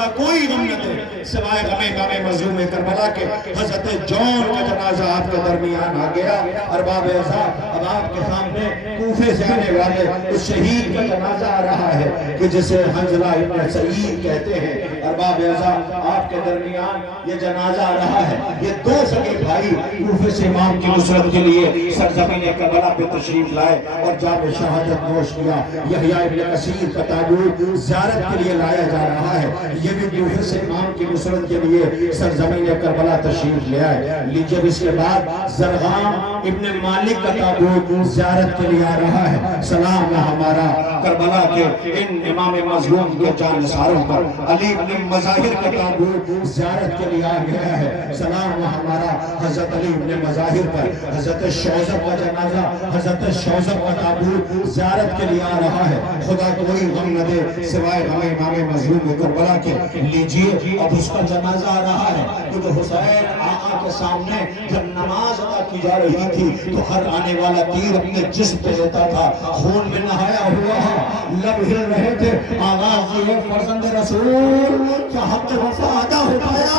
خدا کوئی غم نہ دے سوائے غم امام مظلوم کربلا کے۔ حضرت جون کا جنازہ آپ کے درمیان آ گیا۔ ارباب اعزاز، اب آپ کے سامنے کوفے سے آنے والے اس شہید کا جنازہ آ رہا ہے کہ جسے حنظلہ ابن سعید کہتے ہیں۔ ارباب اعزاز، آپ کے درمیان یہ جنازہ آ رہا ہے۔ یہ دو سگے بھائی کوفے سے امام کی نصرت کے لیے سرزمین کربلا پہ تشریف لائے اور جام شہادت نوش کیا۔ یحییٰ ابن کثیر کا تابوت زیارت کے لیے لایا جا رہا ہے، یہ بھی کوفے سے امام کی نصرت کے لیے سرزمین کربلا تشریف لے آئے۔ لیجئے اس کے بعد زرغام ابن مالک کا تابوت زیارت کے لیے آ رہا ہے۔ سلام ہمارا کربلا کے ان امام مظلوم کے جانثاروں پر۔ علی ابن مظاہر کا تابوت زیارت کے لیے آ گیا ہے۔ سلام ہمارا حضرت علی ابن مظاہر پر۔ حضرت شوذب کا جنازہ، حضرت شوذب کا تابوت زیارت کے لیے آ رہا ہے۔ خدا کوئی غم نہ دے سوائے غم امام مظلوم کربلا کے۔ لیجئے اب اس کا جنازہ آ رہا ہے۔ خود حسین آقا کے سامنے جب نماز ادا کی جا رہی تھی تو ہر آنے والا تیر اپنے جسم پہ لیتا تھا، خون میں نہایا ہوا، لب ہل رہے تھے۔ آواز یہ فرزند رسول کیا حق وفا ادا ہو پایا؟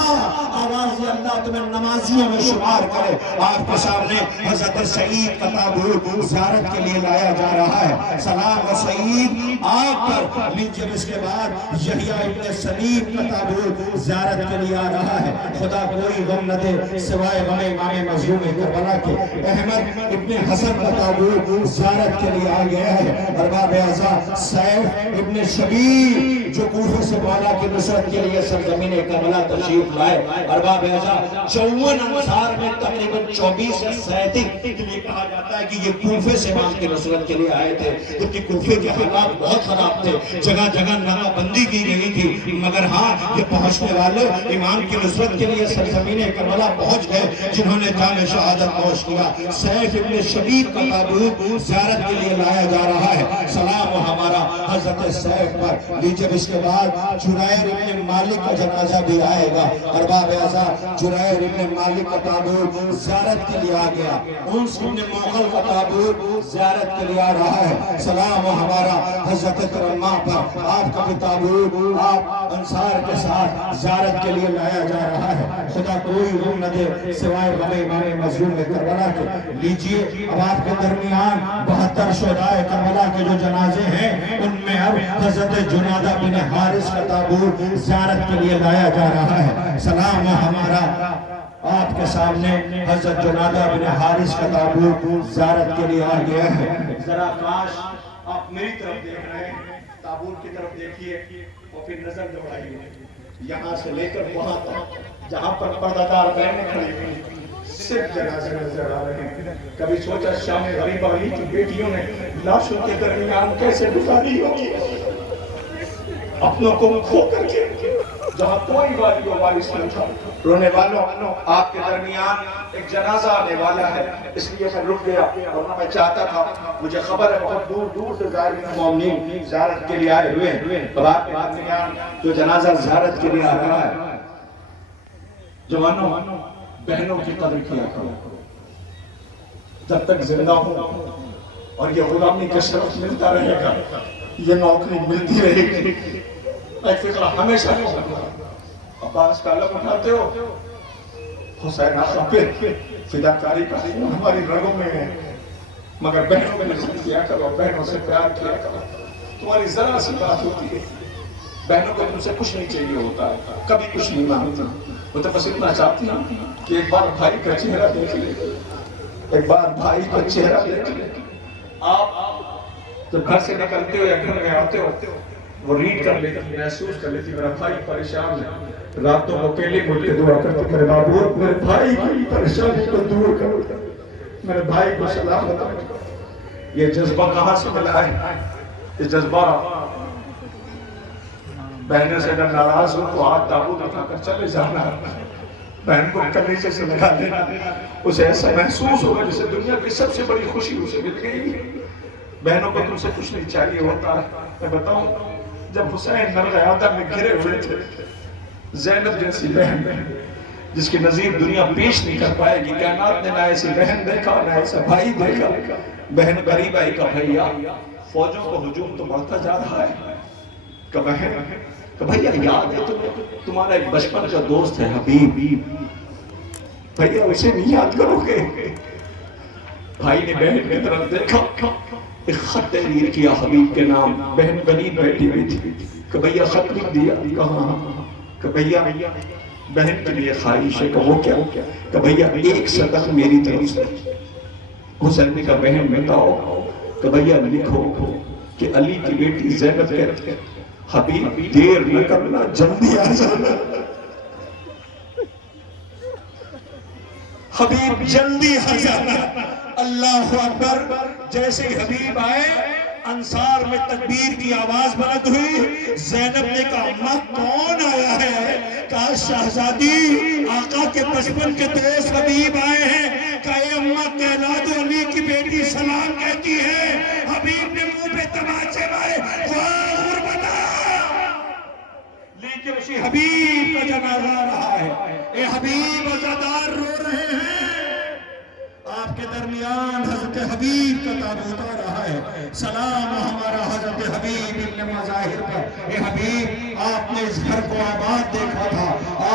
آواز یہ اللہ تمہیں نمازیوں میں شمار کرے۔ آپ کے سامنے حضرت سعید کا تابوت زیارت کے لیے لایا جا رہا ہے۔ سلام و سعید آپ پر۔ لیجئے اس کے بعد یحییٰ ابن سلیم کا تابوت زیارت کے لیے آ رہا ہے۔ خدا کوئی غم نہ دے سوائے غم امام مظلوم کربلا کے۔ احمد ابن حسن کا تابوت زیارت کے لیے آ گیا ہے۔ ارباب اعزاز، سیف ابن شبیر جو کوفے سے مولا کی نصرت کے لیے سرزمین کربلا تشریف لائے۔ ارباب اعزاز، 54 انصار میں تقریباً 24 یا 37 کے لیے کہا جاتا ہے کہ یہ کوفے سے امام کی نصرت کے لیے آئے تھے، کیونکہ کوفے کے حالات بہت خراب تھے، جگہ جگہ ناکہ بندی کی گئی تھی، مگر ہاں یہ پہنچنے والے امام کی نصرت کے لیے سرزمین کربلا پہنچ گئے جنہوں نے جام شہادت نوش کیا۔ سیف ابن شبیر کا تابوت زیارت کے لیے لایا جا رہا ہے۔ سلام ہمارا حضرت سیف پر۔ لیجئے اس کے بعد جریر ابن مالک کا جنازہ بھی آئے گا۔ ارباب اعزاز، جریر ابن مالک کا تابوت زیارت کے لیے آ گیا۔ انس ابن موغل کا تابوت زیارت کے لیے آ رہا ہے۔ سلام ہمارا حضرت کرما پر۔ آپ کا بھی تابوت آپ انصار کے ساتھ زیارت کے لیے لایا جا رہا ہے۔ خدا کوئی غم نہ دے سوائے غم امام مظلوم کربلا کے۔ لیجئے اب آپ کے درمیان 72 شہدائے کربلا کے جو جنازے ہیں ان میں اب حضرت جنادہ بن حارث کا تابوت زیارت کے لیے لایا جا رہا ہے۔ سلام ہمارا آپ کے سامنے حضرت جنادہ بن حارث کا تابوت زیارت کے لیے آ گیا ہے۔ ذرا کاش آپ میری طرف دیکھ رہے ہیں، تابوت کی طرف دیکھیے اور پھر نظر دوڑائیے یہاں سے لے کر وہاں تک جہاں پر پردہ دار بہنیں کھڑی ہوئی صرف جنازے نظر آ رہے ہیں۔ کبھی سوچا شام غریب علی کی بیٹیوں نے لاشوں کے درمیان کیسے گزاری ہوگی، اپنوں کو کھو کر کے، جہاں کوئی والی و وارث نہ تھا۔ رونے والوں، آپ کے درمیان ایک جنازہ آنے والا ہے، اس لیے میں رک گیا اور میں چاہتا تھا، مجھے خبر ہے بہت دور دور سے زائرین مومنین زیارت کے لیے آئے ہوئے ہیں، اور آپ کے درمیان جو جنازہ زیارت کے لیے آ رہا ہے۔ جوانوں، بہنوں کی قدر کیا کرو، جب تک زندہ ہوں اور یہ غلامی کا شرف ملتا رہے گا، یہ نوکری ملتی رہے گی، ایک فکرہ ہمیشہ ہوگا۔ عباس کا علم اٹھاتے ہو، حسین آقا پہ فداکاری کا خون ہماری رگوں میں ہے، مگر بہنوں میں نصیحت کیا کرو، بہنوں سے پیار کیا کرو۔ تمہاری ذرا سی بات ہوتی ہے، بہنوں کو تم سے کچھ نہیں چاہیے ہوتا ہے، کبھی کچھ نہیں مانگتی، وہ تو بس اتنا چاہتی ہیں کہ ایک بار بھائی کا چہرہ دیکھ لے، ایک بار بھائی کا چہرہ دیکھ لے۔ آپ جب گھر سے نکلتے ہو یا گھر میں آتے ہو، وہ ریڈ کر لیتی، محسوس کر لیتی میرا بھائی پریشان ہے، راتوں کو اکیلے مجھ کے دعا کرتے میرے معبود میرے بھائی کی پریشانی کو دور کرو، میرے بھائی کو سلامت کرو۔ یہ جذبہ کہاں سے ملا ہے؟ یہ جذبہ بہنوں سے اگر ناراض ہو تو ہاتھ تابوت اٹھا کر چلے جانا، بہن کو کلیجے سے لگا دینا، اسے ایسا محسوس ہوگا جیسے دنیا کی سب سے بڑی خوشی اسے مل گئی۔ بہنوں کو تم سے کچھ نہیں چاہیے ہوتا ہے۔ میں بتاؤں، جب حسین نرغیادہ میں گرے ہوئے تھے، زینب جیسی بہن جس کی نظیر دنیا پیش نہیں کر پائے گی، کائنات نے نہ ایسی بہن دیکھا نہ ایسا بھائی دیکھا، بہن غریب آئی کا بھیا، فوجوں کو ہجوم تو بڑھتا جا رہا ہے کہ بہن کہ بھیا یاد ہے تمہارا ایک بچپن کا دوست ہے حبیب، بھیا اسے نہیں یاد کرو گے؟ بھائی نے بہن کی طرف دیکھا، ایک خط تحریر کیا حبیب کے نام، بہن بنی بیٹھی ہوئی تھی کہ بھیا خط لکھ دیا، کہاں؟ کہ بھیا بہن کے لیے خواہش ہے، کہ وہ کیا؟ کہ بھیا ایک صدق میری طرف سے۔ حسین نے کہا بہن بتاؤ، کہ بھیا لکھو کہ علی کی بیٹی زینب کہتی ہے حبیب دیر نہ کرنا، جلدی آ جانا، حبیب جلدی آ جانا۔ اللہ اکبر! جیسے حبیب آئے انصار میں تکبیر کی آواز بلند ہوئی، زینب نے کہا اماں کون آیا ہے؟ کہا شہزادی آقا کے بچپن کے دوست حبیب آئے ہیں۔ کہا اے اماں کہلا دو علی کی بیٹی سلام کہتی ہے۔ حبیب نے منہ پہ تماچے مارے، واہ غربتا! لیکن اسی حبیب کا جنازہ آ رہا ہے، اے حبیب عزادار رو رہے ہیں، آپ کے درمیان حضرت حبیب کا تابوت آ رہا ہے۔ سلام ہمارا حضرت حبیب ابن مظاہر پر۔ اے حبیب آپ نے اس گھر کو آباد دیکھا تھا،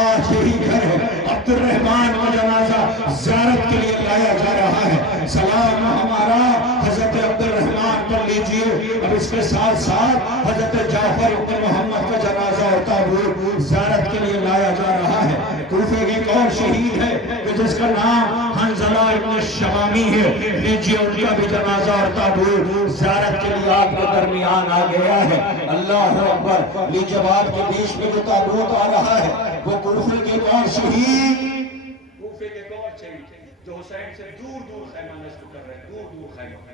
آج یہی گھر ہے۔ عبد الرحمن کا جنازہ زیارت کے لیے لایا جا رہا ہے۔ سلام ہمارا حضرت عبد الرحمن پر لیجئے۔ اب اس کے ساتھ ساتھ حضرت جعفر ابن محمد کا جنازہ اور تابوت زیارت کے لیے لایا جا رہا ہے۔ کوفے کے ایک اور شہید ہے کہ جس کا نام حنظلہ ابن شمامی ہے، لیجئے ان کا بھی جنازہ اور تابوت زیارت کے لیے آپ کے درمیان آ گیا ہے۔ اللہ اکبر! لیجئے آپ کے بیچ میں جو تابوت آ رہا ہے وہ کوفے کے ایک اور شہید، کوفے کے ایک اور شہید جو حسین سے دور دور خیمہ نصب کر رہے ہیں، دور دور خیمہ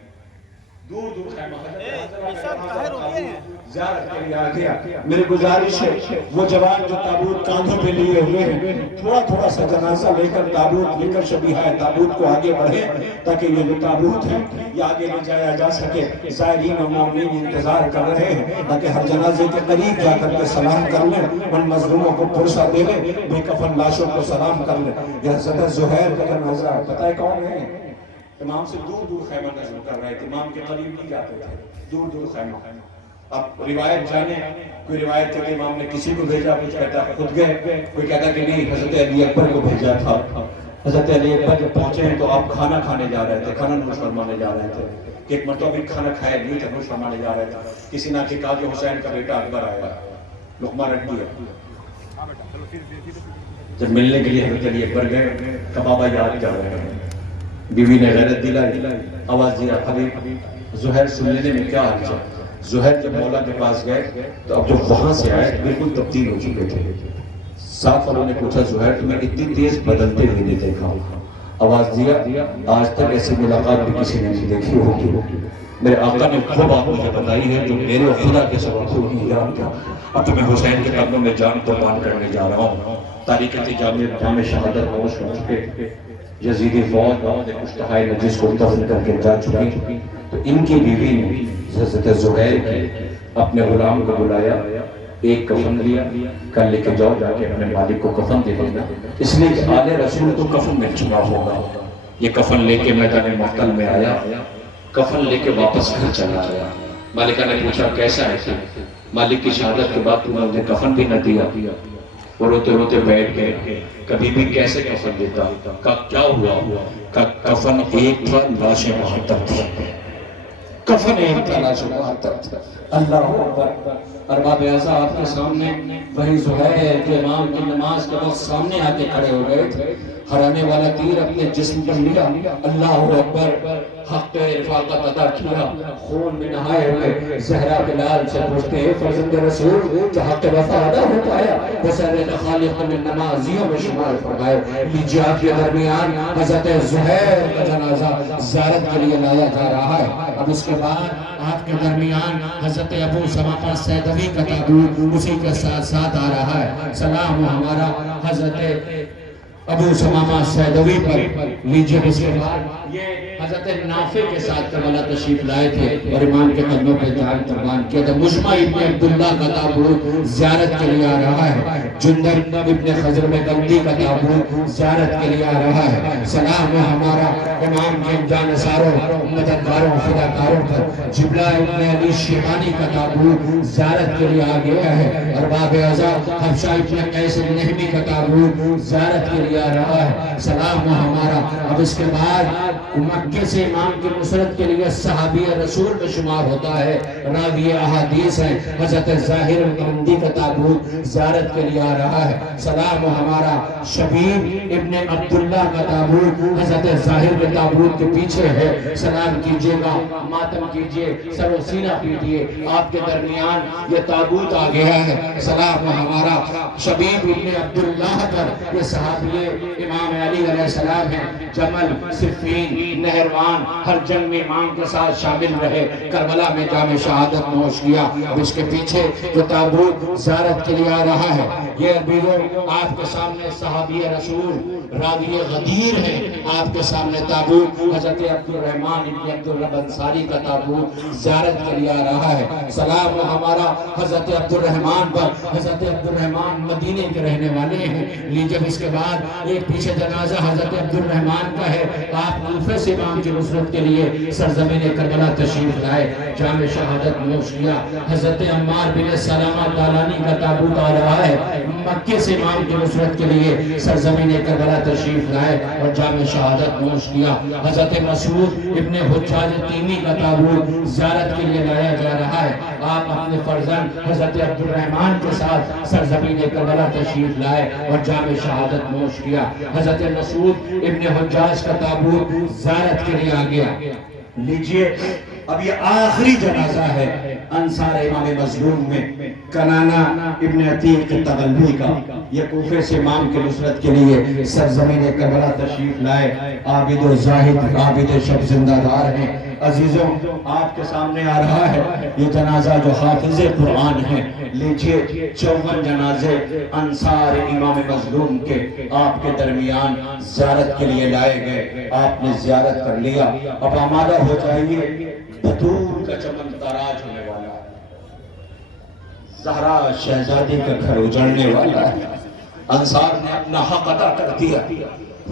زیارت کے لیے آ گیا۔ میری گزارش ہے وہ جوان جو تابوت کاندھوں پہ لیے ہوئے ہیں، تھوڑا تھوڑا سا جنازہ لے کر تابوت لے کر شبیہہ تابوت کو آگے بڑھیں تاکہ یہ جو تابوت ہے یہ آگے لے جایا جا سکے۔ زائرین و مومنین انتظار کر رہے ہیں تاکہ ہر جنازے کے قریب جا کر کے سلام کر لیں، ان مظلوموں کو پرسہ دے لیں، بے کفن لاشوں کو سلام کر لیں۔ یہ حضرت زہیر کا جنازہ پتہ ہے کون ہے؟ امام سے دور دور خیمہ نصب کر رہے تھے، امام کے قریب نہیں جاتے تھے، دور دور خیمہ۔ اب روایت جانے، کوئی روایت کہ امام نے کسی کو بھیجا، کچھ کہتا ہے خود گئے، کوئی کہتا کہ نہیں حضرت علی اکبر کو بھیجا تھا۔ حضرت علی اکبر جب پہنچے ہیں تو آپ کھانا کھانے جا رہے تھے، کھانا نوش فرمانے جا رہے تھے، کہ ایک مرتبہ بھی کھانا کھایا نہیں تھا، نوش فرمانے جا رہے تھے۔ کسی نے آکے کہا کہ حسین کا بیٹا اکبر آیا، لقمہ رکھ دیا۔ جب ملنے کے لیے حضرت علی اکبر گئے کہ بابا یاد کر رہے ہیں، بیوی نے غیرت دلائی، آواز دیا حبیب زہیر سن لینے میں کیا حال چاہ۔ زہیر جب مولا کے پاس گئے تو اب جب وہاں سے آئے بالکل تبدیل ہو چکے تھے۔ ساتھ والوں نے پوچھا زہیر تمہیں اتنی تیز بدلتے ہوئے نہیں دیکھا۔ آواز دیا آج تک ایسی ملاقات بھی کسی نے نہیں دیکھی ہوگی۔ میرے آقا نے وہ بات مجھے بتائی ہے جو میرے و خدا کے سبب کو نہیں جانتا۔ اب تو میں حسین کے قدموں میں جان قربان کرنے جا رہا ہوں۔ تاریخ جامع شہادت نوش ہو چکے، یزیدی فوج نے اشتہائے نجس کو دفن کر کے جا چکی، تو ان کی بیوی نے حضرت زہیر کی اپنے غلام کو بلایا، ایک کفن لیا، کل لے کے جاؤ جا کے اپنے مالک کو کفن دے دینا، اس لیے کہ آل رسول تو کفن میں چھپا ہوگا۔ یہ کفن لے کے میدان مقتل میں آیا، کفن لے کے واپس گھر چلا آیا۔ مالکہ نے پوچھا کیسا ہے؟ مالک کی شہادت کے بعد تم نے مجھے کفن بھی نہ دیا۔ وہ روتے روتے بیٹھ گئے، کبھی بھی کیسے کفن دیتا؟ کیا ہوا؟ کفن ایک تھا، لاشیں بہتر تھی۔ کفن ایک تھا، لاشیں بہتر تھی۔ اللہ اکبر! ارباب اعزا آپ کے سامنے وہی زہیر جو امام کی نماز کے وقت سامنے آ کے کھڑے ہو گئے تھے، ہرانے والا تیر اپنے جسم پر لیا، اللہ اکبر! حق رفاقت ادا کیا، خون میں نہائے ہوئے زہرا کے لال سے پوچھتے ہیں فرزند رسول کیا حق وفا ادا ہو پایا؟ بسرت خالق من نمازیوں میں شمار فرمائے۔ لیجیے آپ کے درمیان حضرت زہیر کا جنازہ زیارت کے لیے لایا جا رہا ہے۔ اب اس کے بعد آپ کے درمیان حضرت ابو سمامہ سیدوی کا تابوت اسی کے ساتھ ساتھ آ رہا ہے۔ سلام ہمارا حضرت ابو سمامہ سیدوی پر۔ لیجیے اس کے بعد یہ حضرت نافع کے ساتھ کربلا تشریف لائے تھے اور امام کے قدموں پہ جان قربان کیا تھا. مجمع ابن عبداللہ کا تابوت زیارت کے لیے آ رہا ہے. جندب ابن خضرم گندی کا تابوت زیارت کے لیے آ رہا ہے. سلام ہے ہمارا امام کے جانثاروں مددگاروں فداکاروں پر. جبلہ ابن علی شیبانی کا تابوت زیارت کے لیے آ گیا ہے. ارباب اعضاء حبشہ ابن قیس النہمی کا تابوت زیارت کے لیے آ رہا ہے. سلام ہے ہمارا. اب اس کے بعد مکے سے امام کی نصرت کے لیے صحابی رسول میں شمار ہوتا ہے. راوی احادیث ہے حضرت ظاہر القندی کا تابوت زیارت کے لیے آ رہا ہے. سلام ہمارا. شبیب ابن عبداللہ کا تابوت حضرت ظاہر کے تابوت کے پیچھے ہے. سلام کیجئے گا, ماتم کیجئے, سر و سینہ پیٹئے. آپ کے درمیان یہ تابوت آ گیا ہے. سلام ہمارا. شبیب ابن عبداللہ پر یہ صحابی امام علی علیہ السلام ہیں. جمل, صفین, نہروان ہر جنگ میں امام کے ساتھ شامل رہے. کربلا میں جام شہادت نوش کیا. اب اس کے پیچھے جو تابوت زیارت کے لیے آ رہا ہے یہ عزیزوں آپ کے سامنے صحابی رسول راوی غدیر ہے. آپ کے سامنے تابوت حضرت عبد الرحمن ابن عبد الرب انصاری کا تابوت زیارت کے لیے آ رہا ہے. سلام ہمارا حضرت عبد الرحمن پر. حضرت عبد الرحمن مدینے کے رہنے والے ہیں. لیکن اس کے بعد ایک پیچھے جنازہ حضرت عبد الرحمن کا ہے. آپ کوفے سے امام کی نصرت کے لیے سرزمین کربلا تشریف لائے, جام شہادت نوش کیا. حضرت عمار بن سلامہ دالانی کا تابوت آ رہا ہے. مکے سے امام کی نصرت کے لیے سرزمین کربلا تشریف لائے اور جام شہادت نوش کیا. حضرت مسعود ابن حجاج تیمی کا تابوت زیارت کے لیے لایا جا رہا ہے. آپ اپنے فرزند حضرت عبد الرحمن کے ساتھ سرزمین کربلا تشریف لائے اور جام شہادت نوش کیا. حضرت مسعود ابن حجاج کا تابوت زیارت کے لیے آ گیا. لیجئے اب یہ آخری جنازہ ہے انصار امام مظلوم میں کنانہ ابن عتیق تغلبی کا. یہ کوفے سے امام کی نصرت کے لیے سرزمین کربلا تشریف لائے. عابد و زاہد عابد شب زندہ دار ہیں. عزیزوں آپ کے سامنے آ رہا ہے یہ جنازہ جو حافظ قرآن ہے. لیجئے 54 جنازے انصار امام مظلوم کے آپ کے درمیان زیارت کے لیے لائے گئے. آپ نے زیارت کر لیا. اب آمادہ ہو جائیے, بطور کا چمن تاراج ہونے والا ہے. زہرا شہزادی کا گھر اجڑنے والا ہے. انصار نے اپنا حق ادا کر دیا.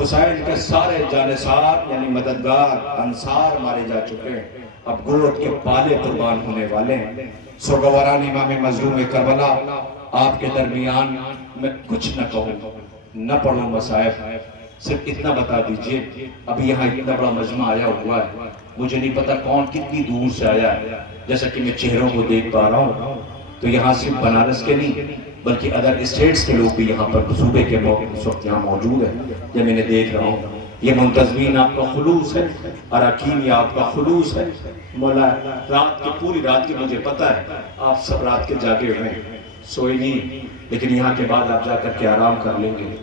حسین کے سارے جانثار یعنی مددگار انصار مارے جا چکے ہیں. اب گوٹ کے پالے قربان ہونے والے ہیں. سوگواران امام مظلوم کربلا آپ کے درمیان میں کچھ نہ کہوں نہ پڑھوں مصائب, صرف اتنا بتا دیجئے ابھی یہاں اتنا بڑا مجمع آیا ہوا ہے. مجھے نہیں پتا کون کتنی دور سے آیا ہے. جیسا کہ میں چہروں کو دیکھ پا رہا ہوں تو یہاں صرف بنارس کے نہیں بلکہ ادر اسٹیٹس کے لوگ بھی یہاں پر صوبے کے اس وقت یہاں موجود ہیں. یہ میں نے دیکھ رہا ہوں. یہ منتظمین آپ کا خلوص ہے, اراکین یہ آپ کا خلوص ہے. مولا رات کی پوری رات کی مجھے پتا ہے آپ سب رات کے جاگے ہوئے ہیں, سوئے نہیں, لیکن یہاں کے بعد آپ جا کر کے آرام کر لیں گے.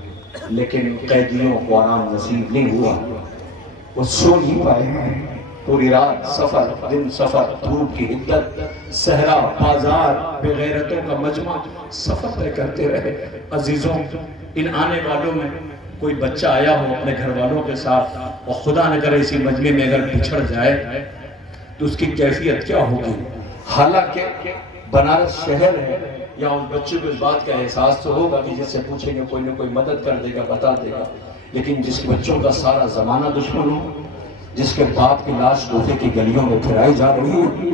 لیکن قیدیوں کو آرام نصیب نہیں ہوا, وہ سو نہیں پائے ہیں. پوری رات سفر, دن سفر, دھوپ کی حدت, صحرا, بازار, بے غیرتوں کا مجمع سفر طے کرتے رہے. عزیزوں ان آنے والوں میں کوئی بچہ آیا ہو اپنے گھر والوں کے ساتھ اور خدا نہ کرے اسی مجمع میں اگر بچھڑ جائے تو اس کی کیفیت کیا ہوگی. حالانکہ بنارس شہر ہے, یا اس بچے کو اس بات کا احساس تو ہوگا کہ جس سے پوچھیں گے کوئی نہ کوئی مدد کر دے گا, بتا دے گا. لیکن جس بچوں کا سارا زمانہ دشمن ہو, جس کے باپ کی لاش کوفے کی گلیوں میں پھرائی جا رہی ہے,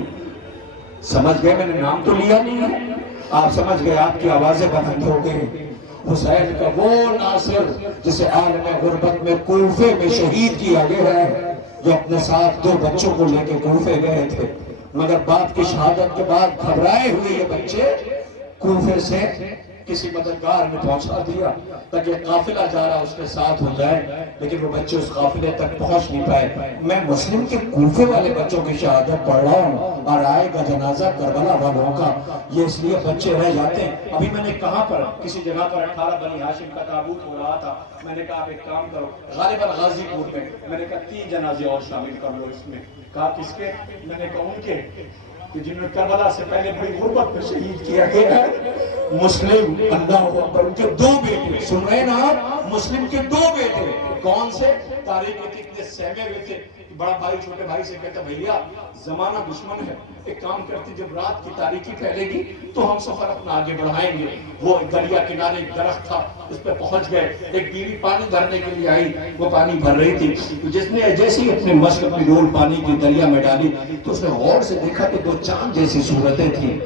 سمجھ گئے میں نے نام تو لیا نہیں ہے, آپ سمجھ گئے, آپ کی آوازیں بلند ہو گئی. حسین کا وہ ناصر جسے عالم غربت میں کوفے میں شہید کیا گیا ہے, جو اپنے ساتھ 2 بچوں کو لے کے کوفے گئے تھے, مگر باپ کی شہادت کے بعد گھبرائے ہوئے یہ بچے کوفے سے کسی مددگار نے پہنچا دیا تاکہ قافلہ جا رہا اس کے ساتھ ہو جائے, لیکن وہ بچے اس قافلے تک پہنچ نہیں پائے. میں مسلم کے کوفے والے بچوں کی شہادت پڑھ رہا ہوں اور آئے گا جنازہ کربلا والوں کا, یہ اس لیے بچے رہ جاتے ہیں. ابھی میں نے کہاں پر کسی جگہ پر 18 بنی ہاشم کا تابوت ہو رہا تھا, میں نے کہا آپ ایک کام کرو, غالباً غازی پور میں نے کہا 3 جنازے اور شامل کر لو اس میں. کہا کس کے؟ میں نے کہا ان کے کہ جنہوں نے کربلا سے پہلے بڑی غربت میں شہید کیا گیا ہے. مسلم, اللہ اکبر, ان کے 2 بیٹے, سن رہے نا آپ, مسلم کے 2 بیٹے. کون سے؟ تاریخ کے کتنے سہمے ہوئے تھے بڑا بھائی چھوٹے بھائی سے کہتا بھیا زمانہ دشمن ہے، ایک کام کرتی جب رات کی تاریکی پھیلے گی تو ہم سفر اپنا آگے بڑھائیں گے۔ وہ دریا کنارے ایک درخت تھا، اس پہ پہنچ گئے، ایک بیوی پانی بھرنے کے لیے آئی، وہ پانی بھر رہی تھی، جس نے جیسے ہی اپنے مشک اپنی ڈول پانی کی دریا میں ڈالی تو اس نے غور سے دیکھا تو دو چاند جیسی صورتیں تھیں۔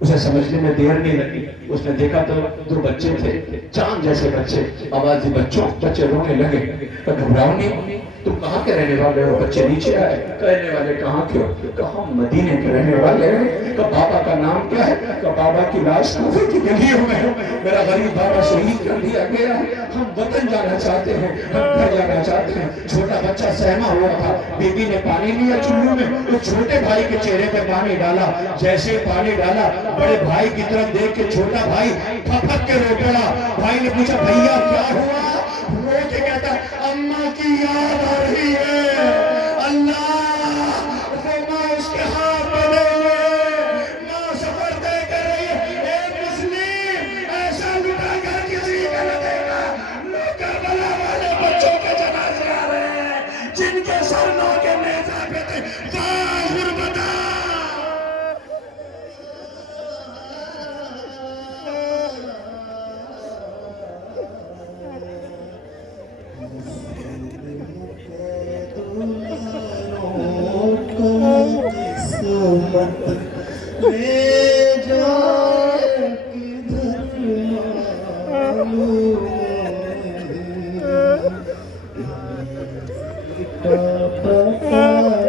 اسے سمجھنے میں دیر نہیں لگی، اس نے دیکھا تو دو بچے تھے، چاند جیسے بچے، آواز دی بچے رونے لگے، گھبراؤ نہیں، تم کہاں کے رہنے والے ہو؟ بچے نیچے آئے، کہنے والے کہاں کے ہو؟ کہا ہم مدینے کے رہنے والے ہیں۔ کہا بابا کا نام کیا ہے؟ کہا بابا کی لاش کوفے کی گلیوں میں ہے، میرا غریب بابا شہید کر دیا گیا ہے، ہم وطن جانا چاہتے ہیں، ہم گھر جانا چاہتے ہیں۔ چھوٹا بچہ سہما ہوا تھا، بیوی نے پانی لیا چلو میں، تو چھوٹے بھائی کے چہرے پہ پانی ڈالا، جیسے پانی ڈالا بڑے بھائی کی طرف دیکھ کے چھوٹا بھائی پھپک کے رو پڑا۔ بھائی نے پوچھا بھیا کیا ہوا؟ رو کے کہتا اماں کی یاد آ رہی ہے، اللہ وہ ماں اس کے ہاتھ بنے ہوئے، ماں سفر طے کر رہی ہے، ایک مسلم ایسا لٹا کر کسی کا نہ دیکھا۔ لوگ کربلا والے بچوں کے جنازے آ رہے ہیں جن کے سر نو کے نیزہ پہ تھے، واہ غربتہ۔ لے جائے کدھر معلوم پتا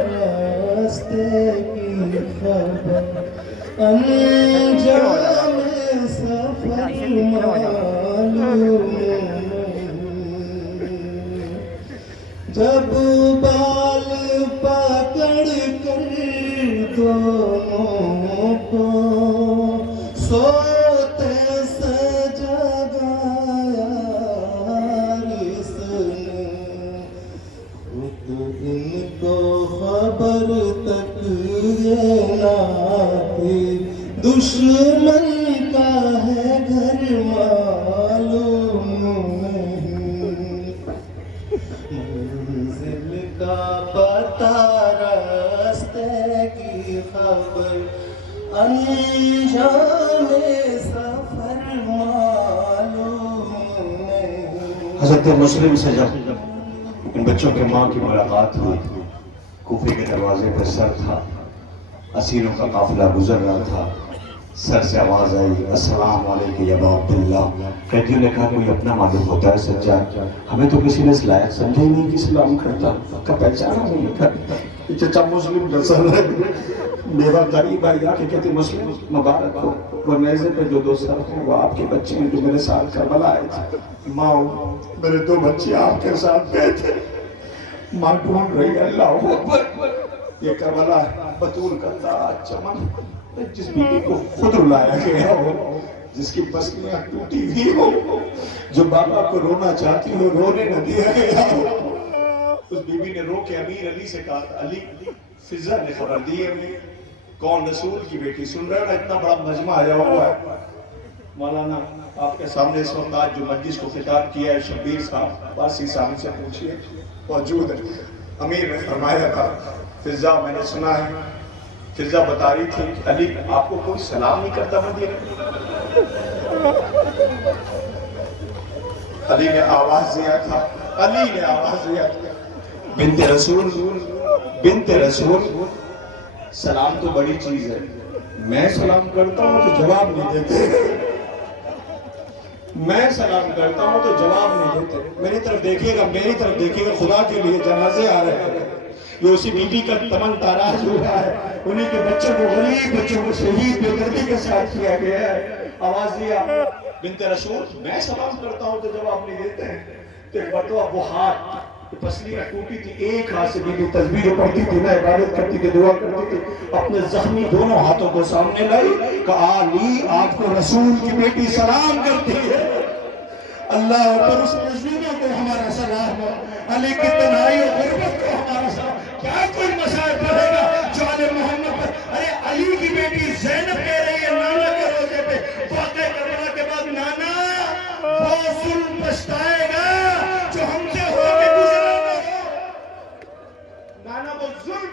راستے کی خبر، انجام سفر معلوم جب بال پکڑ کر دونوں کو سوتے سے جگایا اس نے، خود ان کو خبر تک یہ نہ تھی دشمن کا ہے گھر معلوم نہیں، منزل کا پتہ راستے کی خبر، انجام سفر معلوم نہیں۔ حضرت مسلم سے جب ان بچوں کے ماں کی ملاقات ہوئی، کوفے کے دروازے پر سر تھا، اسیروں کا قافلہ گزر رہا تھا، سر سے آواز آئی السلام علیکم یا ابا عبداللہ۔ قیدیوں نے کہا کوئی اپنا معلوم ہوتا ہے سجاد، ہمیں تو کسی نے اس لائق سمجھا ہی نہیں کہ سلام کرتا، کا پہچانا نہیں کرتا۔ چچا مسلم نسل ہے، میرا غریب آئی آ کے کہتے مسلم مبارک ہو، وہ نیزے پہ جو دو سر ہیں وہ آپ کے بچے ہیں جو میرے ساتھ کربلا آئے تھے۔ ماں میرے دو بچے آپ کے ساتھ گئے تھے، ماں ڈھونڈ رہی ہے، اللہ اکبر، یہ کربلا بطول کا تاج چمن، جس بیٹی کو خود رلایا گیا ہو، جس کی پسلیاں ٹوٹی ہوئی ہو، جو بابا کو رونا چاہتی ہو رونے نہ دیا گیا ہو۔ اس بی بی نے رو کے امیر علی سے کہا علی فضا نے خبر دی ہے، کون رسول کی بیٹی، سن رہے ہو اتنا بڑا مجمع آیا ہوا ہے۔ مولانا آپ کے سامنے اس وقت آج جو مجلس کو خطاب کیا ہے شبیر صاحب پارسی صاحب سے پوچھئے موجود ہے۔ امیر نے فرمایا تھا فضا میں نے سنا ہے، فضا بتا رہی تھی کہ علی آپ کو کوئی سلام نہیں کرتا مدینے۔ علی نے آواز دیا تھا، علی نے آواز دیا تھا بنت رسول، بنت رسول، سلام تو بڑی چیز ہے، میں سلام کرتا ہوں تو جواب نہیں دیتے، میں سلام کرتا ہوں تو جواب نہیں دیتے۔ میری طرف دیکھیے گا، میری طرف دیکھیے گا، خدا کے لیے جنازے آ رہے ہیں، یہ اسی بی بی کا تمن تاراج ہوا ہے، انہی کے بچوں کو، غریب بچوں کو شہید بے دردی کے ساتھ کیا گیا ہے۔ آواز دیا بنت رسول، میں سلام کرتا ہوں تو جواب نہیں دیتے ہیں۔ تو ایک مرتبہ وہ ہاتھ پسلیاں ٹوٹی تھی، ایک ہاتھ سے بی بی تسبیح پڑھتی تھی، نہ عبادت کرتی تھی، دعا کرتی تھی، اپنے زخمی دونوں ہاتھوں کو سامنے لائی، کہا علی آپ کو رسول کی بیٹی سلام کرتی ہے، اللہ پر اس مظلوموں کو ہمارا سلام ہو، علی کی تنہائی اور غربت کو ہمارا سلام۔ کیا کوئی مسائل پڑھے گا جو علی محمد پر، ارے علی کی بیٹی زینب کہہ رہی ہے نانا کے روزے پہ، واقعہ کربلا کے بعد نانا وہ ظلم پچھتائے گا جو ہم سے ہو کے گزرا۔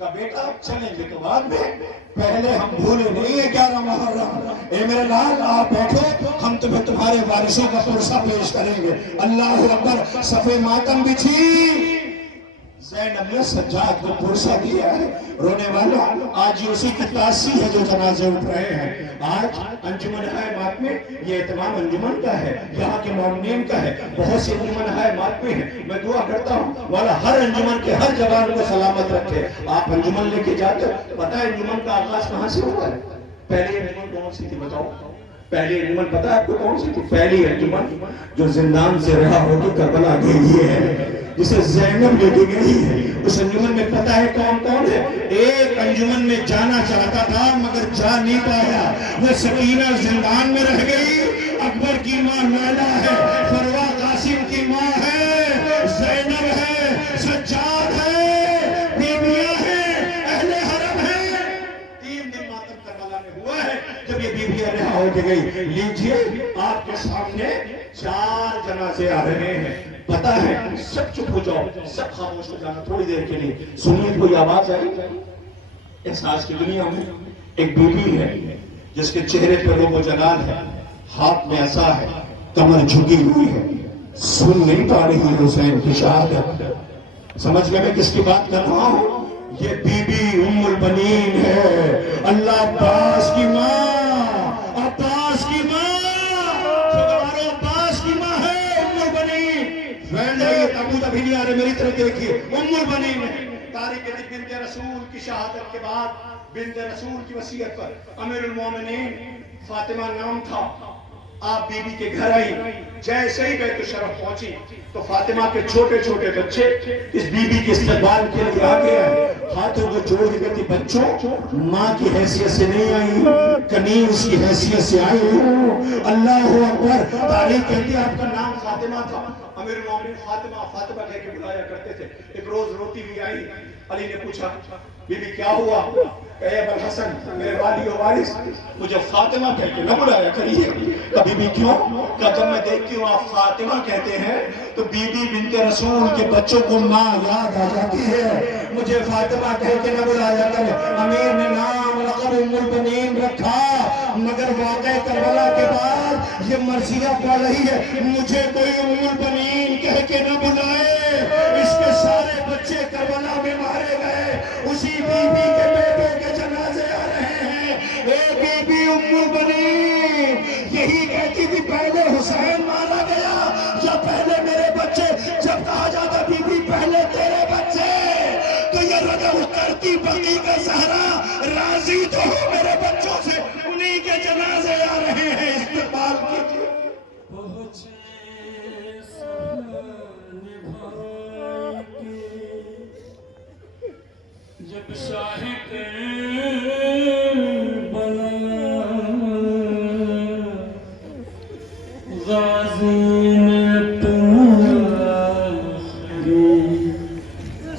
کا بیٹا چلیں گے تو بعد میں، پہلے ہم بھولے نہیں ہیں 11 محرم، اے میرے لال آپ بیٹھو، ہم تمہیں تمہارے وارثوں کا پرسہ پیش کریں گے۔ اللہ اکبر، صف ماتم بچھی، زینب نے سجاد کو پرسہ دیا ہے۔ رونے والا، آج یہ اسی کی تاثیر ہے جو جنازے اٹھ رہے ہیں۔ آج انجمن ہائے ماتمی، یہ اہتمام انجمن کا ہے، یہاں کے مومنین کا ہے، بہت سی انجمن ہائے ماتمی ہیں۔ میں دعا کرتا ہوں والا ہر انجمن کے ہر جوان کو سلامت رکھے۔ آپ انجمن لے کے جاتے، پتہ ہے انجمن کا آغاز کہاں سے ہوا ہے؟ پہلی انجمن کون سی تھی بتاؤ؟ پہلی انجمن پتہ ہے آپ کو کون سی تھی؟ پہلی انجمن جو زندان سے رہا ہو کے کربلا گئی ہے، جسے زینب لے کے گئی ہے، اس انجمن میں پتہ ہے کون کون ہے؟ ایک انجمن میں جانا چاہتا تھا مگر جا نہیں پایا، وہ سکینہ زندان میں رہ گئی، اکبر کی ماں لیلا ہے، فروہ قاسم کی ماں ہے، زینب ہے، سجاد ہے، بیویاں ہیں، اہل حرم ہیں۔ 3 دن ماتم کربلا میں ہوا ہے جب یہ بیویاں رہا ہو کے گئی۔ لیجئے آپ کے سامنے 4 جنازے آ رہے ہیں، پتہ ہے سب چپ ہو جاؤ، سب خاموش ہو جانا تھوڑی دیر کے لیے، سنیے کوئی آواز آئی؟ احساس کی دنیا میں ایک بیوی ہے جس کے چہرے پر روب و جلال ہے، ہاتھ میں عصا ہے، کمر جھکی ہوئی ہے، سن نہیں پا رہی حسین کی شہادت۔ سمجھ گئے میں کس کی بات کر رہا ہوں؟ یہ بی بی ام البنین ہے، اللہ عباس کی ماں، عباس کی ماں، عباس کی ماں ہے ام البنین۔ تابوت ابھی نہیں آ رہے، میری طرف دیکھیے، ام البنین ہے۔ طارق بنت رسول کی شہادت کے بعد بنت رسول کی وصیت پر امیر المومنین فاطمہ نام تھا، آپ بی بی کے گھر آئی، جیسے ہی بیت الشرف پہنچی تو فاطمہ کے چھوٹے چھوٹے بچے اس بی بی کے استقبال کے لیے آگے آئے، ہاتھوں کو جوڑ کے کہتی بچوں ماں کی حیثیت سے نہیں آئی، کنیز کی حیثیت سے آئی ہوں۔ اللہ اکبر۔ تاریخ کہتی ہے آپ کا نام فاطمہ تھا، امیر المومنین فاطمہ فاطمہ کہہ کے بلایا کرتے تھے۔ ایک روز روتی ہوئی آئی، علی نے پوچھا بی بی کیا ہوا؟ اے ابوالحسن میرے والی و وارث مجھے فاطمہ کہہ کے نہ بلایا کریے۔ کبھی بھی کیوں؟ کہ جب میں دیکھتی ہوں آپ فاطمہ کہتے ہیں تو بی بی بنت رسول کے بچوں کو ماں یاد آ جاتی ہے، مجھے فاطمہ کہہ کے نہ بلایا کرے۔ امیر نے نام لقب ام البنین رکھا، مگر واقع کربلا کے بعد یہ مرثیہ پڑھ رہی ہے مجھے کوئی ام البنین کہہ کے نہ بلائے۔ اس کے سارے بچے کربلا میں مارے گئے، اسی بی بی کے بیٹے کے جنازے آ رہے ہیں۔ اے بی بی ام البنین یہی کہتی تھی پہلے حسین مارا گیا یا پہلے میرے بچے؟ جب کہا جاتا بی بی پہلے تیرے بچے تو یہ رجب کرتی بقی کا زہرا راضی تو ہو میرے بچوں سے، انہی کے جنازے آ رہے ہیں، استقبال کیجئے۔ جب شاہ غازی نے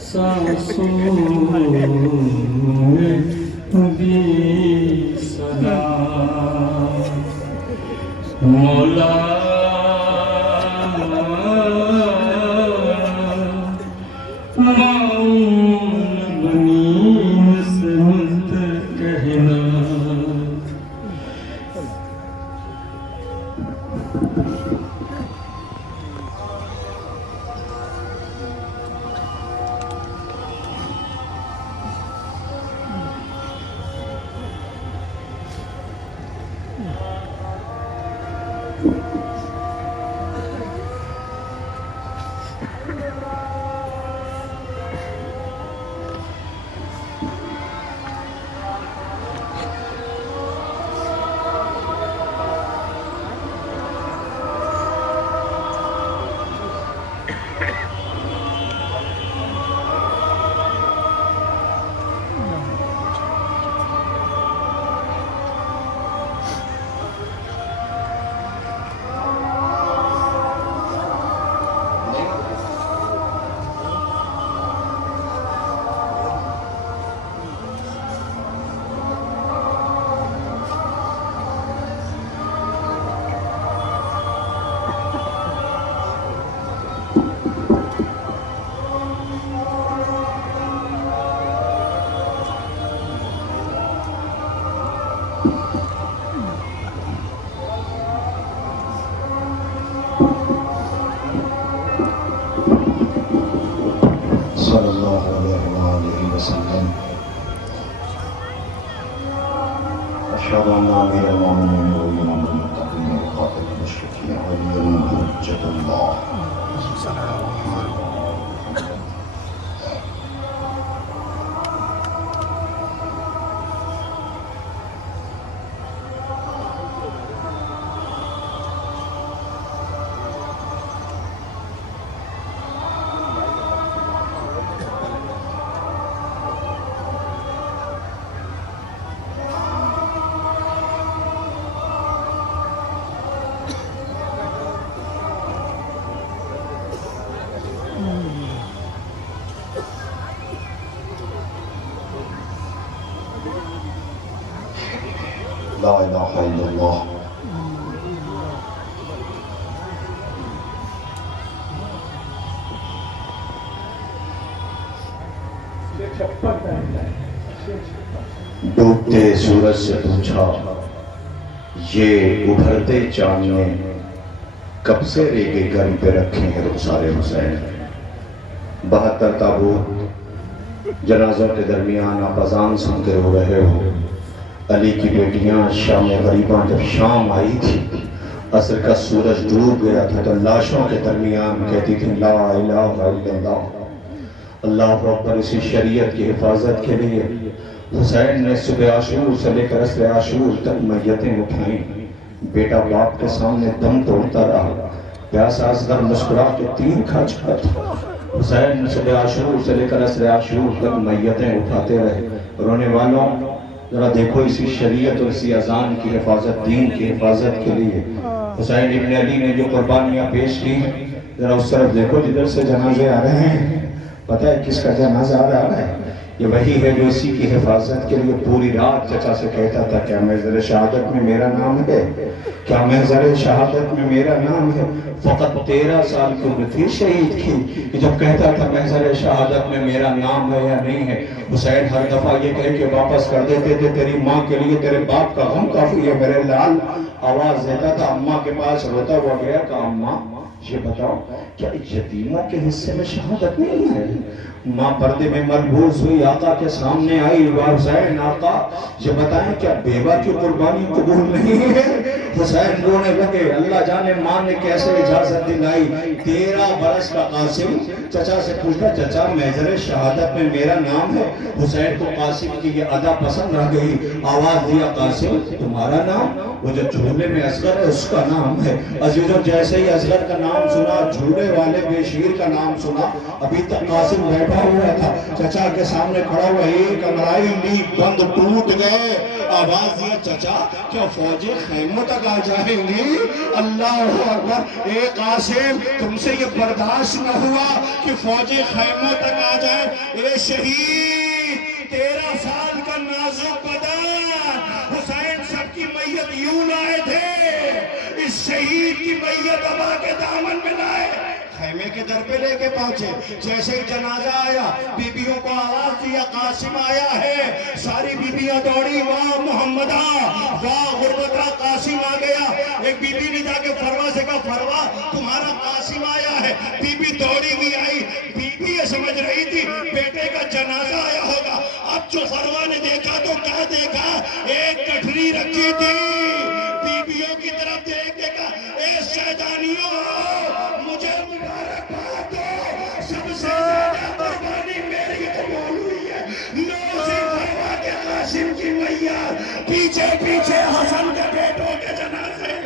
سانسوں میں دی صدا مولا وسلم أشهد أن أمير المؤمنين وإمام المتقين وقاتل المشركين ولي حجة الله لا إله إلا الله ڈوبتے سورج سے پوچھا یہ ابھرتے چاند نے کب سے ریگے گھر پہ رکھے ہیں رخسار حسین 72 تابوت جنازوں کے درمیان آپ اذان سن کے رو رہے ہو علی کی بیٹیاں شام غریباں جب شام آئی تھی عصر کا سورج ڈوب گیا تھا تو لاشوں کے درمیان کہتی تھی لا الہ الا اللہ اللہ اکبر اسی شریعت کی حفاظت کے لیے حسین نے صبح عاشور سے لے کر عصر عاشور تک میتیں اٹھائیں بیٹا باپ کے سامنے دم توڑتا رہا پیاسا اصغر مسکرا کے تیر کھا چکا تھا حسین صبح عاشور سے لے کر عصر عاشور تک میتیں اٹھاتے رہے رونے والوں ذرا دیکھو اسی شریعت اور اسی اذان کی حفاظت دین کی حفاظت کے لیے حسین ابن علی نے جو قربانیاں پیش کی ذرا اس طرف دیکھو جدھر سے جنازے آ رہے ہیں پتہ ہے کس کا جنازہ آ رہا ہے یہ وہی ہے جو اسی کی حفاظت کے لیے پوری رات چچا سے کہتا تھا کیا محضر شہادت میں میرا نام ہے کیا محضر شہادت میں میرا نام ہے فقط 13 سال کی عمر تھی شہید کی کہ جب کہتا تھا محضر شہادت میں میرا نام ہے یا نہیں ہے حسین ہر دفعہ یہ کہہ کے واپس کر دیتے تھے تیری ماں کے لیے تیرے باپ کا غم کافی ہے میرے لال آواز دیتا تھا اماں کے پاس روتا ہوا گیا کہ اماں یہ بتاؤ کیا یتیموں کے حصے میں شہادت نہیں ہے ماں پردے میں ملبوس ہوئی آقا کے سامنے آئی حسین آقا یہ بتائیں کیا بیوہ کی قربانی قبول نہیں ہے حسین رونے لگے اللہ جانے ماں نے کیسے اجازت دلائی 13 برس کا قاسم چچا سے پوچھا چچا محضر شہادت میں میرا نام ہے حسین کو قاسم کی یہ ادا پسند آ گئی آواز دیا قاسم تمہارا نام وہ جو جھولے میں اصغر ہے اس کا نام ہے عزیزوں جیسے ہی اصغر کا نام سنا جھولے والے بے شیر کا نام سنا ابھی تک قاسم بیٹھا ہوا تھا چچا کے سامنے کھڑا ہوا ایک امرائی نیک بند ٹوٹ گئے آواز دیا چچا کیا فوجیں خیموں تک آ جائیں گی اللہ اکبر اے قاسم تم سے یہ برداشت نہ ہوا کہ فوجیں خیموں تک آ جائیں اے شہید 13 سال کا نازک بدن حسین سب کی میت یوں لائے تھے اس شہید کی میت ابا کے دامن میں لائے خیمے کے در پہ لے کے پہنچے جیسے ہی جنازہ آیا بیبیوں کو آواز دیا قاسم آیا ہے ساری بیبیاں دوڑی واہ محمدہ واہ غربتہ قاسم آ گیا ایک بیبی نے جا کے فروا سے کہا فروا تمہارا قاسم آیا ہے بیبی دوڑی ہوئی آئی بیبی یہ سمجھ رہی تھی بیٹے کا جنازہ آیا ہوگا اب جو فروا نے دیکھا تو کیا دیکھا ایک کٹھری رکھی تھی بیبیوں کی طرف دیکھ کے کہا اے شہدانیوں مجھے مبارکباد دو سب سے زیادہ قربانی میری قبول ہوئی ہے نو سے فروا کے قاسم کی میت پیچھے پیچھے حسن کے بیٹوں کے جنازے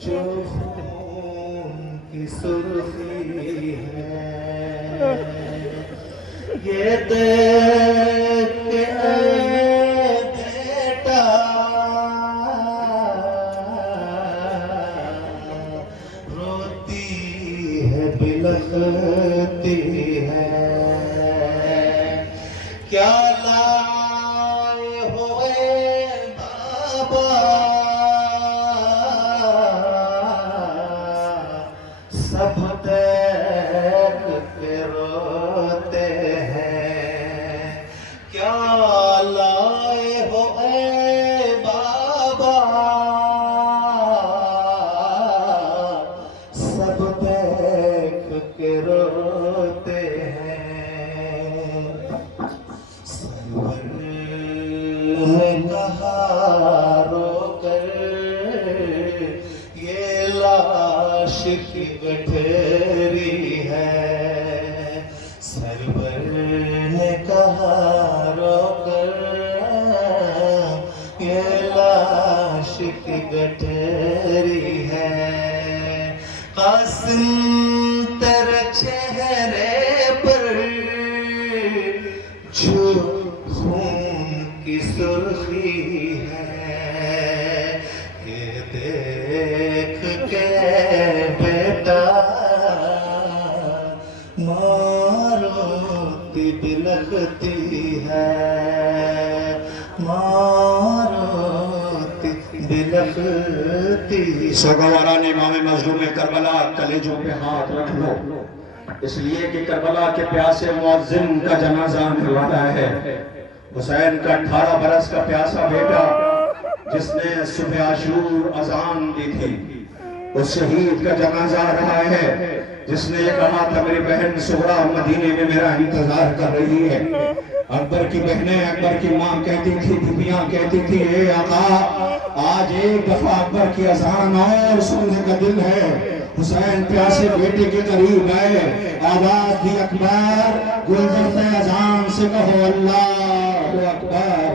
جو خون کی سرخی ہے یہ دیکھ کے اے بیٹا روتی ہے بلکتی ہے کیا لائے ہوئے بابا سب دیکھ کے روتے ہیں کیا لائے ہو اے بابا سب دیکھ یہ لاش کی گٹھری ہے. سرور نے کہا رو کر یہ لاش کی گٹھری ہے. قاسم تیرے چہرے پر جو خون کی سرخی ہے. یہ دیکھ کے بیٹا ماروتی بلکتی ہے. ماروتی بلکتی. سرگواران امام مظلوم کربلا کلیجوں پہ ہاتھ رکھ لو، اس لیے کہ کربلا کے پیاسے معظم کا جنازہ آنے والا ہے. حسین کا 18 برس کا پیاسا بیٹا جس نے صبح عاشور اذان دی تھی، اس شہید کا جنازہ آ رہا ہے جس نے یہ کہا تھا میری بہن سغرا مدینے میں میرا انتظار کر رہی ہے. اکبر کی بہنیں، اکبر کی ماں کہتی تھی، بیبیاں کہتی تھی اے آقا آج ایک دفعہ اکبر کی اذان اور سننے کا دل ہے. حسین پیاسے بیٹے کے قریب گئے، آواز دی اکبر، گلدستہ اذان سے کہو اللہ اکبر.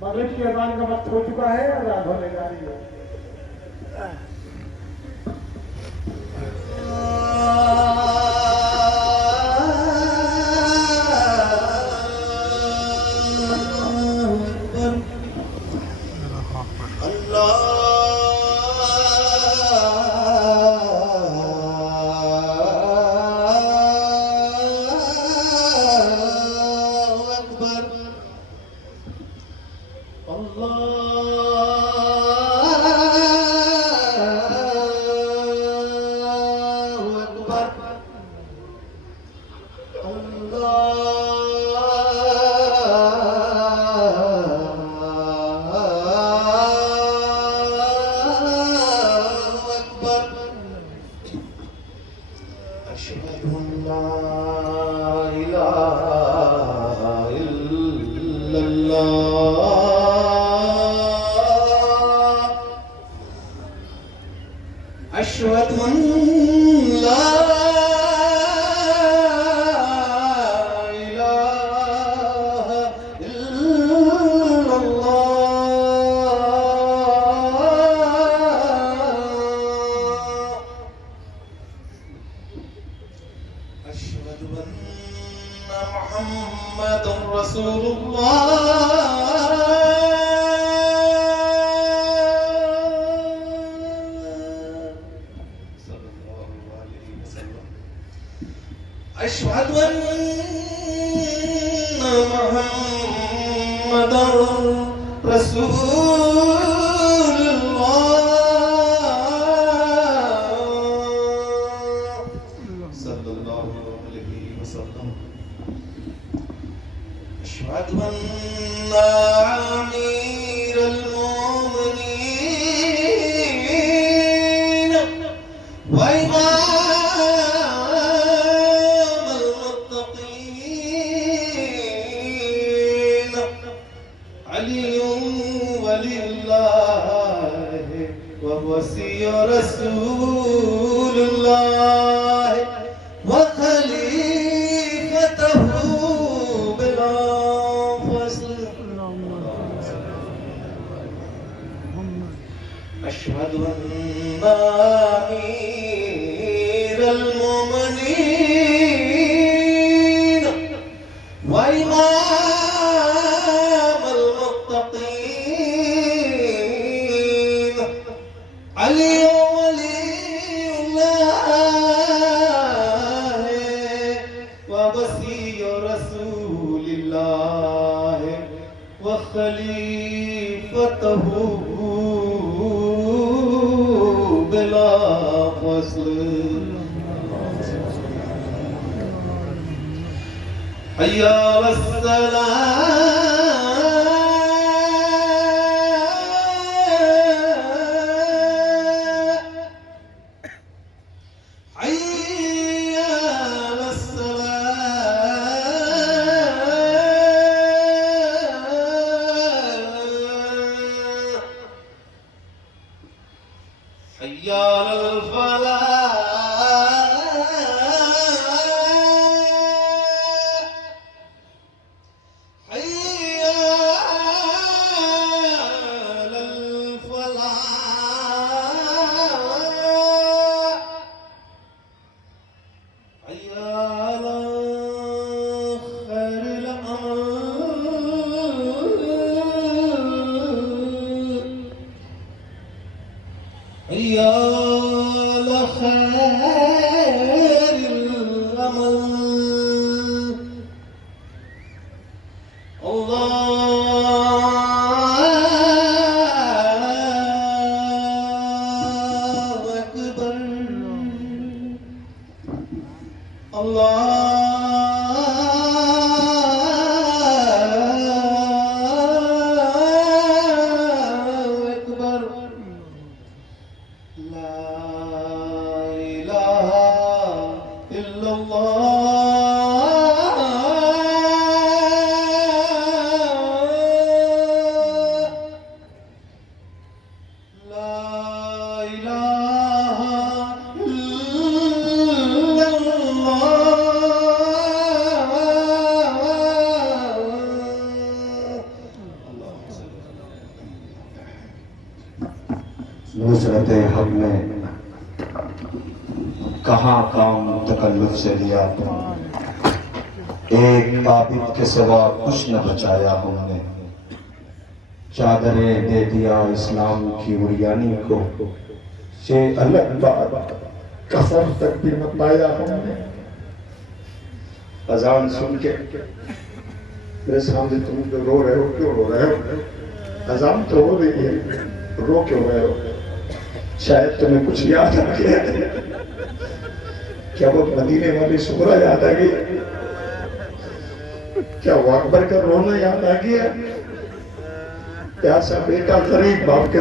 مغرب کی اذان کا وقت ہو چکا ہے، اذان ہونے جا رہی ہے. أشهد أن لا إله إلا الله. أشهد أن محمدا رسول أشهد أن محمدا رسول الله صلى الله عليه وسلم. أشهد أن أمير المؤمنين وإمام علي ولي الله ووصي رسول الله وخليفته بلا فصل. أشهد أن أمير المؤمنين وإمام المتقين علي ولي الله ووصي رسول الله وخليفته بلا فصل. حي على الصلاة حي على الصلاة حي على الفلاح حي على الفلاح حي على خير الأمل حي على خير الأمل الله أكبر الله أكبر لا إله إلا الله لا إله إلا نصرت حق میں کہاں کام تکلف سے لیا تم، ایک عابد کے سوا کچھ نہ بچایا ہم نے، چادریں دے دیا اسلام کی اریانی کو، یہ الگ بات کفن تک بھی مت پایا ہم نے۔ اذان سن کے میرے سامنے تم رو رہے ہو، کیوں رو رہے ہو؟ اذان تو ہو رہی ہے، رو کیوں رہے ہو؟ شاید تمہیں کچھ یاد آ گیا ہے، کیا وہ مدینے والی سغرا یاد آ گئی؟ کیا وہ اکبر کا رونا یاد آ گیا؟ پیاسا بیٹا غریب باپ کے